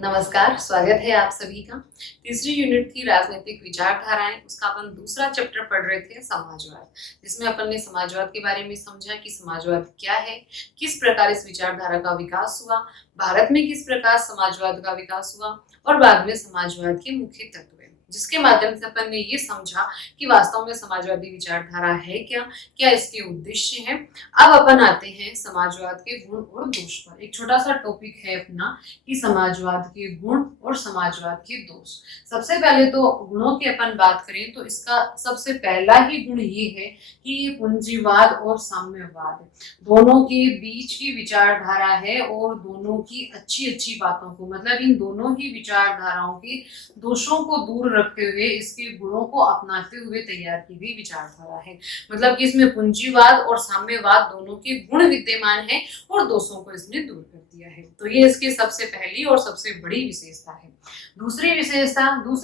नमस्कार, स्वागत है आप सभी का। तीसरी यूनिट थी राजनीतिक विचारधाराएं। उसका अपन दूसरा चैप्टर पढ़ रहे थे समाजवाद, जिसमें अपन ने समाजवाद के बारे में समझा कि समाजवाद क्या है, किस प्रकार इस विचारधारा का विकास हुआ, भारत में किस प्रकार समाजवाद का विकास हुआ और बाद में समाजवाद के मुख्य तत्व, जिसके माध्यम से अपन ने ये समझा कि वास्तव में समाजवादी विचारधारा है क्या, क्या इसके उद्देश्य हैं। अब अपन आते हैं समाजवाद के गुण और दोष पर। एक छोटा सा टॉपिक है अपना कि समाजवाद के गुण और समाजवाद के दोष। सबसे पहले तो गुणों की अपन बात करें तो इसका सबसे पहला ही गुण ये है कि ये पूंजीवाद और साम्यवाद दोनों के बीच की विचारधारा है और दोनों की अच्छी अच्छी बातों को, मतलब इन दोनों ही विचारधाराओं के दोषों को दूर रखते हुए इसके गुणों को अपनाते हुए तैयार की गई विचारधारा है। मतलब कि इसमें पूंजीवाद और साम्यवाद दोनों के गुण विद्यमान है और दोषों को इसने दूर कर दिया है। तो ये इसकी सबसे पहली और सबसे बड़ी विशेषता है। दूसरी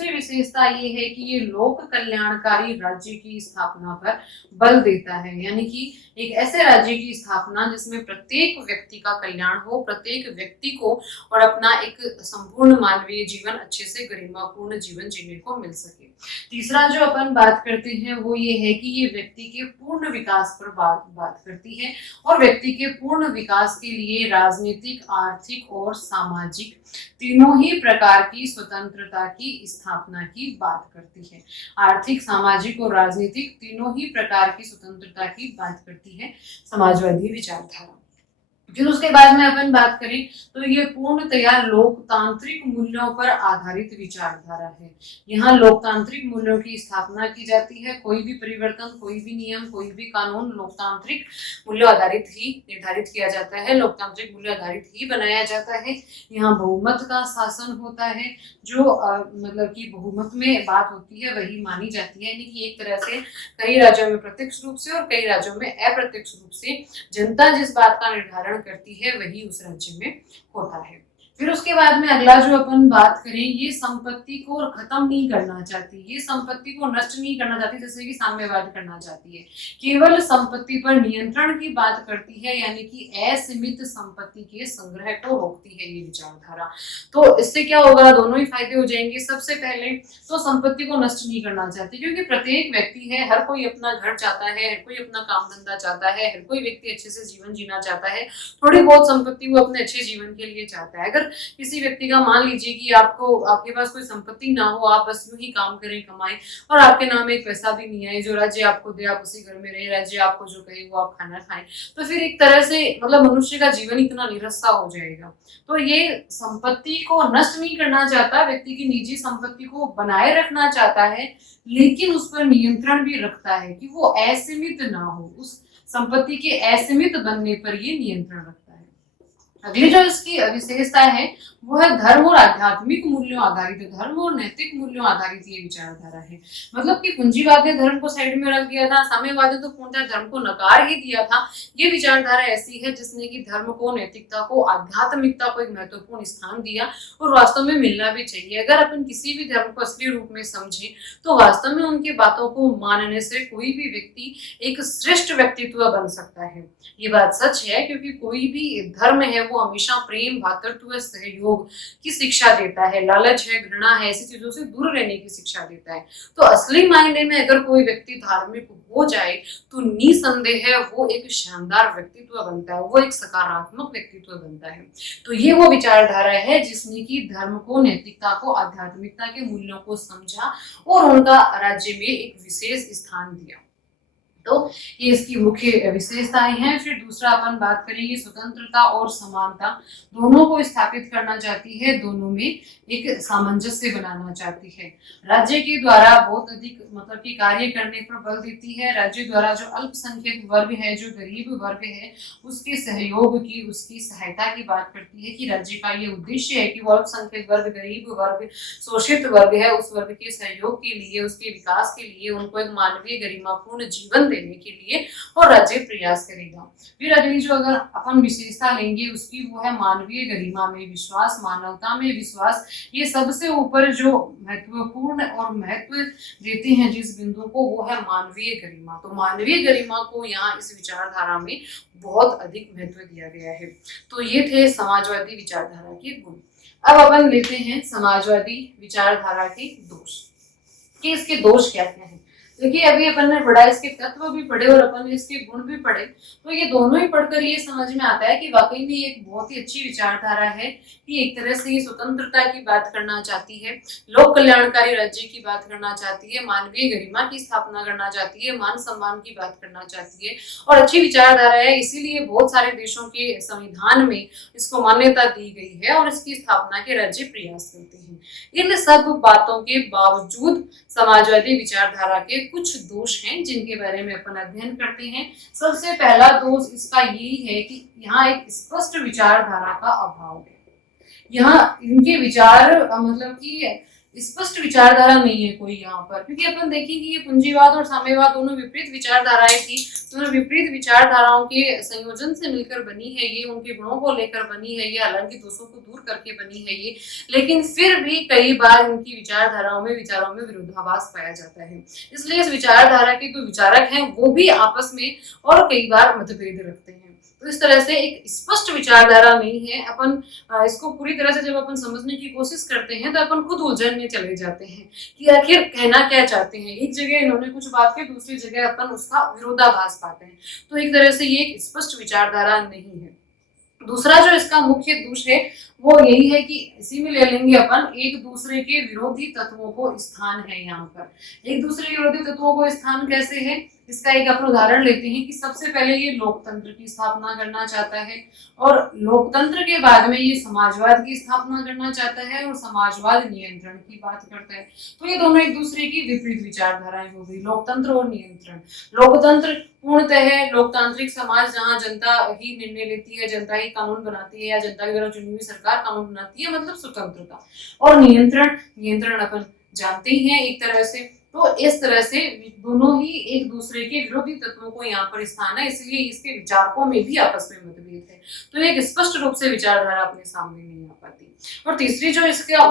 विशेषता ये है कि ये लोक कल्याणकारी राज्य की स्थापना पर बल देता है, यानी कि एक ऐसे राज्य की स्थापना जिसमें प्रत्येक व्यक्ति का कल्याण हो, प्रत्येक व्यक्ति को और अपना एक संपूर्ण मानवीय जीवन अच्छे से गरिमापूर्ण जीवन जीने को मिल सके। तीसरा जो अपन बात करते हैं वो ये है कि ये व्यक्ति के पूर्ण विकास पर बात करती है और व्यक्ति के पूर्ण विकास के लिए राजनीतिक, आर्थिक और सामाजिक तीनों ही प्रकार की स्वतंत्रता की स्थापना की बात करती है। आर्थिक, सामाजिक और राजनीतिक तीनों ही प्रकार की स्वतंत्रता की बात करती है समाजवादी विचारधारा। फिर उसके बाद में अपन बात करें तो ये पूर्णतया लोकतांत्रिक मूल्यों पर आधारित विचारधारा है। यहाँ लोकतांत्रिक मूल्यों की स्थापना की जाती है। कोई भी परिवर्तन, कोई भी नियम, कोई भी कानून लोकतांत्रिक मूल्यों आधारित ही निर्धारित किया जाता है, लोकतांत्रिक मूल्य आधारित ही बनाया जाता है। यहाँ बहुमत का शासन होता है, जो मतलब कि बहुमत में बात होती है वही मानी जाती है, यानी कि एक तरह से कई राज्यों में प्रत्यक्ष रूप से और कई राज्यों में अप्रत्यक्ष रूप से जनता जिस बात का निर्धारण करती है वही उस राज्य में होता है। फिर उसके बाद में अगला जो अपन बात करें, ये संपत्ति को खत्म नहीं करना चाहती, ये संपत्ति को नष्ट नहीं करना चाहती जैसे कि साम्यवाद करना चाहती है, केवल संपत्ति पर नियंत्रण की बात करती है, यानी कि असीमित संपत्ति के संग्रह को रोकती है ये विचारधारा। तो इससे क्या होगा, दोनों ही फायदे हो जाएंगे। सबसे पहले तो संपत्ति को नष्ट नहीं करना चाहती, क्योंकि प्रत्येक व्यक्ति है, हर कोई अपना घर चाहता है, हर कोई अपना काम धंधा चाहता है, हर कोई व्यक्ति अच्छे से जीवन जीना चाहता है, थोड़ी बहुत संपत्ति वो अपने अच्छे जीवन के लिए चाहता है। अगर किसी व्यक्ति का, मान लीजिए कि आपके पास कोई संपत्ति ना हो, आप बस यूं ही काम करें, कमाएं और आपके नाम एक पैसा भी नहीं आए, जो राज्य आपको दे आप उसी घर में रहे, राज्य आपको जो कहे वो आप खाना खाएं, तो फिर एक तरह से मतलब मनुष्य का जीवन इतना निरस्ता हो जाएगा। तो ये संपत्ति को नष्ट नहीं करना चाहता, व्यक्ति की निजी संपत्ति को बनाए रखना चाहता है, लेकिन उस पर नियंत्रण भी रखता है कि वो असीमित ना हो, उस संपत्ति के असीमित बनने पर ये नियंत्रण रखता है। अगली जो इसकी विशेषता है वो है धर्म और आध्यात्मिक मूल्यों आधारित, धर्म और नैतिक मूल्यों आधारित ये विचारधारा है। मतलब कि पूंजीवाद ने धर्म को साइड में रख दिया था, साम्यवाद ने तो पूर्णतः धर्म को नकार ही दिया था। ये विचारधारा ऐसी है जिसने कि धर्म को, नैतिकता को, आध्यात्मिकता को एक महत्वपूर्ण स्थान दिया और वास्तव में मिलना भी चाहिए। अगर अपन किसी भी धर्म को असली रूप में समझें तो वास्तव में उनकी बातों को मानने से कोई भी व्यक्ति एक श्रेष्ठ व्यक्तित्व बन सकता है। ये बात सच है, क्योंकि कोई भी धर्म है वो हमेशा प्रेम, भातृत्व, सहयोग की शिक्षा देता है, लालच है, घृणा है, ऐसी चीजों से दूर रहने की शिक्षा देता है। तो असली मायने में अगर कोई व्यक्ति धार्मिक हो जाए तो निसंदेह वो एक शानदार व्यक्तित्व बनता है, वो एक सकारात्मक व्यक्तित्व बनता है। तो ये वो विचारधारा है जिसने कि धर्म को, नैतिकता को, आध्यात्मिकता के मूल्यों को समझा और उनका राज्य में एक विशेष स्थान दिया। तो ये इसकी मुख्य विशेषताएं हैं। फिर दूसरा अपन बात करेंगे स्वतंत्रता और समानता दोनों को स्थापित करना चाहती है, दोनों में एक सामंजस्य बनाना चाहती है। राज्य के द्वारा बहुत अधिक मतलब कि कार्य करने पर बल देती है। राज्य द्वारा जो अल्पसंख्यक वर्ग है, जो गरीब वर्ग है, उसके सहयोग की, उसकी सहायता की बात करती है कि राज्य का ये उद्देश्य है कि वो अल्पसंख्यक वर्ग, गरीब वर्ग, शोषित वर्ग है, उस वर्ग के सहयोग के लिए, उसके विकास के लिए, उनको एक मानवीय गरिमापूर्ण जीवन देने के लिए और राज्य प्रयास करेगा। फिर अगली जो अगर अपन विशेषता लेंगे उसकी वो है मानवीय गरिमा में विश्वास, मानवता में विश्वास। ये सबसे ऊपर जो महत्वपूर्ण और महत्व देते हैं जिस बिंदु को, वो है मानवीय गरिमा। तो मानवीय गरिमा को यहाँ इस विचारधारा में बहुत अधिक महत्व दिया गया है। तो ये थे समाजवादी विचारधारा के गुण। अब अपन लेते हैं समाजवादी विचारधारा के दोष, कि इसके दोष क्या क्या हैं। देखिए अभी अपन ने पढ़ा, इसके तत्व भी पढ़े और अपन ने इसके गुण भी पढ़े, तो ये दोनों ही पढ़कर ये समझ में आता है कि वाकई में ये एक बहुत ही अच्छी विचारधारा है कि एक तरह से ये स्वतंत्रता की बात करना चाहती है, लोक कल्याणकारी राज्य की बात करना चाहती है, मानवीय गरिमा की स्थापना करना चाहती है, मान सम्मान की बात करना चाहती है और अच्छी विचारधारा है। इसीलिए बहुत सारे देशों के संविधान में इसको मान्यता दी गई है और इसकी स्थापना के राज्य प्रयास करते हैं। इन सब बातों के बावजूद समाजवादी विचारधारा के कुछ दोष हैं जिनके बारे में अपन अध्ययन करते हैं। सबसे पहला दोष इसका यही है कि यहाँ एक स्पष्ट विचारधारा का अभाव है। यहाँ इनके विचार मतलब कि स्पष्ट विचारधारा नहीं है कोई यहाँ पर, क्योंकि अपन देखें कि ये पूंजीवाद और साम्यवाद दोनों विपरीत विचारधाराएं थी, दोनों विपरीत विचारधाराओं के संयोजन से मिलकर बनी है ये, उनके गुणों को लेकर बनी है ये, हालांकि दोषों को दूर करके बनी है ये, लेकिन फिर भी कई बार इनकी विचारों में विरोधाभास पाया जाता है। इसलिए इस विचारधारा के जो विचारक हैं वो भी आपस में और कई बार मतभेद रखते हैं। तो इस तरह से एक स्पष्ट विचारधारा नहीं है। अपन इसको पूरी तरह से जब अपन समझने की कोशिश करते हैं तो अपन खुद उलझन में चले जाते हैं कि आखिर कहना क्या चाहते हैं। एक जगह इन्होंने कुछ बात की, दूसरी जगह अपन उसका विरोधाभास पाते हैं। तो एक तरह से ये एक स्पष्ट विचारधारा नहीं है। दूसरा जो इसका मुख्य दोष है वो यही है कि इसी में ले लेंगे अपन, एक दूसरे के विरोधी तत्वों को स्थान है यहाँ पर। एक दूसरे के विरोधी तत्वों को स्थान कैसे है, इसका एक अपन उदाहरण लेते हैं कि सबसे पहले ये लोकतंत्र की स्थापना करना चाहता है और लोकतंत्र के बाद में ये समाजवाद की स्थापना करना चाहता है और समाजवाद नियंत्रण की बात करता है। तो ये दोनों एक दूसरे की विपरीत विचारधाराएं हो गई, लोकतंत्र और नियंत्रण। लोकतंत्र पूर्णतः लोकतांत्रिक समाज जहाँ जनता ही निर्णय लेती है, जनता ही कानून बनाती है या जनता के द्वारा चुनी हुई सरकार कानून बनाती है, मतलब स्वतंत्रता। और नियंत्रण अपन जानते ही हैं एक तरह से। तो इस तरह से दोनों ही एक दूसरे के विरोधी तत्वों को यहाँ पर स्थान है, इसलिए इसके विचारकों में भी आपस में मतभेद है। तो एक स्पष्ट रूप से विचारधारा अपने सामने नहीं आ पाती। और तीसरी जो इसका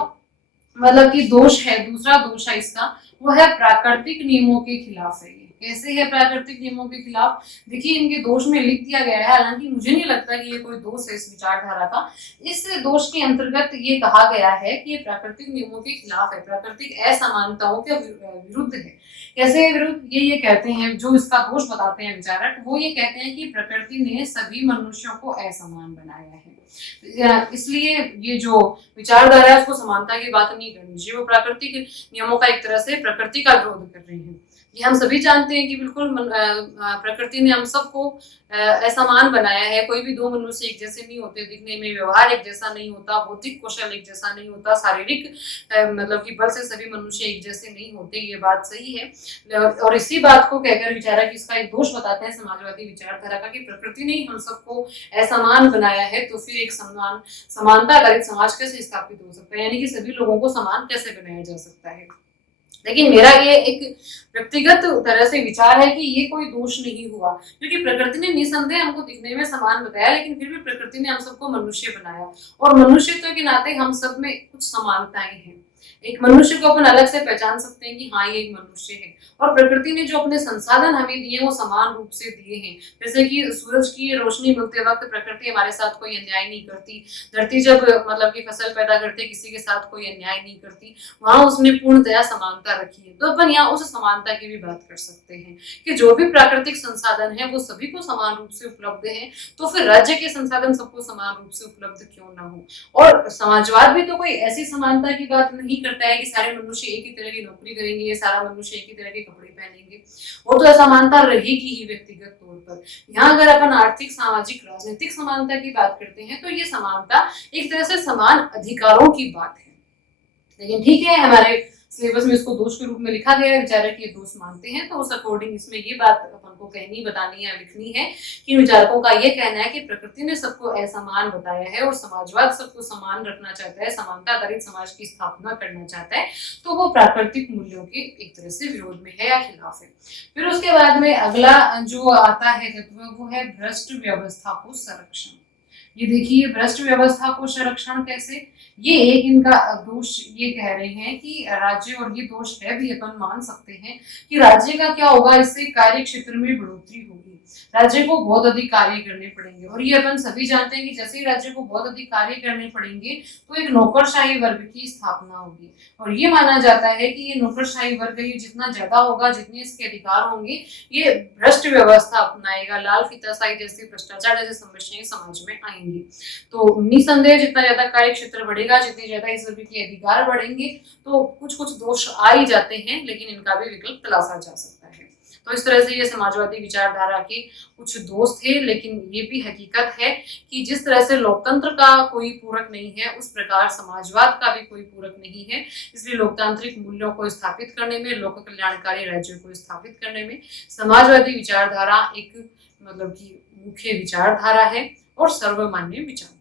मतलब कि दोष है, दूसरा दोष है इसका, वो है प्राकृतिक नियमों के खिलाफ है। कैसे है प्राकृतिक नियमों के खिलाफ, देखिए इनके दोष में लिख दिया गया है, हालांकि मुझे नहीं लगता कि ये कोई दोष है इस विचारधारा का। इस दोष के अंतर्गत ये कहा गया है कि ये प्राकृतिक नियमों के खिलाफ है, प्राकृतिक असमानताओं के विरुद्ध है। कैसे विरुद्ध, ये कहते हैं, जो इसका दोष बताते हैं विचारक, वो ये कहते हैं कि प्रकृति ने सभी मनुष्यों को असमान बनाया है, इसलिए ये जो विचारधारा है उसको समानता की बात नहीं करनी चाहिए। वो प्राकृतिक नियमों का एक तरह से प्रकृति का विरोध कर रहे हैं। ये हम सभी जानते हैं कि बिल्कुल प्रकृति ने हम सबको असमान बनाया है। कोई भी दो मनुष्य एक जैसे नहीं होते, दिखने में व्यवहार एक जैसा नहीं होता, बौद्धिक कौशल एक जैसा नहीं होता, शारीरिक मतलब कि बल से सभी मनुष्य एक जैसे नहीं होते, ये बात सही है। और इसी बात को कहकर विचारक इसका एक दोष बताते हैं समाजवादी विचारधारा का, कि प्रकृति ने हम सबको असमान बनाया है, तो फिर एक समानता आधारित समाज कैसे स्थापित हो सकता है, यानी कि सभी लोगों को समान कैसे बनाया जा सकता है। लेकिन मेरा ये एक व्यक्तिगत तरह से विचार है कि ये कोई दोष नहीं हुआ, क्योंकि प्रकृति ने निसंदेह हमको दिखने में समान बताया, लेकिन फिर भी प्रकृति ने हम सबको मनुष्य बनाया और मनुष्यत्व के नाते हम सब में कुछ समानताएं हैं। एक मनुष्य को अपन अलग से पहचान सकते हैं कि हाँ ये एक मनुष्य है। और प्रकृति ने जो अपने संसाधन हमें दिए वो समान रूप से दिए हैं। जैसे कि सूरज की रोशनी मिलते वक्त प्रकृति हमारे साथ कोई अन्याय नहीं करती, धरती जब मतलब कि फसल पैदा करते किसी के साथ कोई अन्याय नहीं करती, वहां उसने पूर्णतया समानता रखी है। तो अपन यहाँ उस समानता की भी बात कर सकते हैं कि जो भी प्राकृतिक संसाधन है वो सभी को समान रूप से उपलब्ध है, तो फिर राज्य के संसाधन सबको समान रूप से उपलब्ध क्यों ना हो। और समाजवाद भी तो कोई ऐसी समानता की बात नहीं करता है कि सारे मनुष्य एक ही तरह की नौकरी करेंगे, सारा मनुष्य एक ही तरह के कपड़े पहनेंगे। वो तो असमानता रहेगी ही व्यक्तिगत तौर पर। यहाँ अगर अपन आर्थिक, सामाजिक, राजनीतिक समानता की बात करते हैं तो ये समानता एक तरह से समान अधिकारों की बात है। लेकिन ठीक है, हमारे सिलेबस में इसको दोष के रूप में लिखा गया है, विचारक ये दोष मानते हैं, तो उस अकॉर्डिंग इसमें ये बात अपन को कहनी, बतानी या लिखनी है कि विचारकों का ये कहना है कि प्रकृति ने सबको असमान बताया है और समाजवाद सबको समान रखना चाहता है, समानता आधारित समाज की स्थापना करना चाहता है, तो वो प्राकृतिक मूल्यों के एक तरह से विरोध में है या खिलाफ है। फिर उसके बाद में अगला जो आता है तत्व वो है भ्रष्ट व्यवस्था को संरक्षण। ये देखिए भ्रष्ट व्यवस्था को संरक्षण कैसे, ये एक इनका दोष ये कह रहे हैं कि राज्य, और ये दोष है भी अपन मान सकते हैं कि राज्य का क्या होगा, इससे कार्य क्षेत्र में बढ़ोतरी होगी। राज्य को बहुत अधिक कार्य करने पड़ेंगे, और ये अपन सभी जानते हैं कि जैसे ही राज्य को बहुत अधिक कार्य करने पड़ेंगे तो एक नौकरशाही वर्ग की स्थापना होगी। और ये माना जाता है कि ये नौकरशाही वर्ग ये जितना ज्यादा होगा, जितने इसके अधिकार होंगे, ये भ्रष्ट व्यवस्था अपनाएगा, लाल फीताशाही जैसी भ्रष्टाचार जैसी समस्याएं समाज में आएंगी। तो निसंदेह जितना ज्यादा कार्य क्षेत्र बढ़ेगा, जितने ज्यादा इस वर्ग के अधिकार बढ़ेंगे, तो कुछ कुछ दोष आ ही जाते हैं, लेकिन इनका भी विकल्प तलाशा जा सकता है। तो इस तरह से ये समाजवादी विचारधारा के कुछ दोष थे, लेकिन ये भी हकीकत है कि जिस तरह से लोकतंत्र का कोई पूरक नहीं है, उस प्रकार समाजवाद का भी कोई पूरक नहीं है। इसलिए लोकतांत्रिक मूल्यों को स्थापित करने में, लोक कल्याणकारी राज्यों को स्थापित करने में समाजवादी विचारधारा एक मतलब की मुख्य विचारधारा है और सर्वमान्य विचार।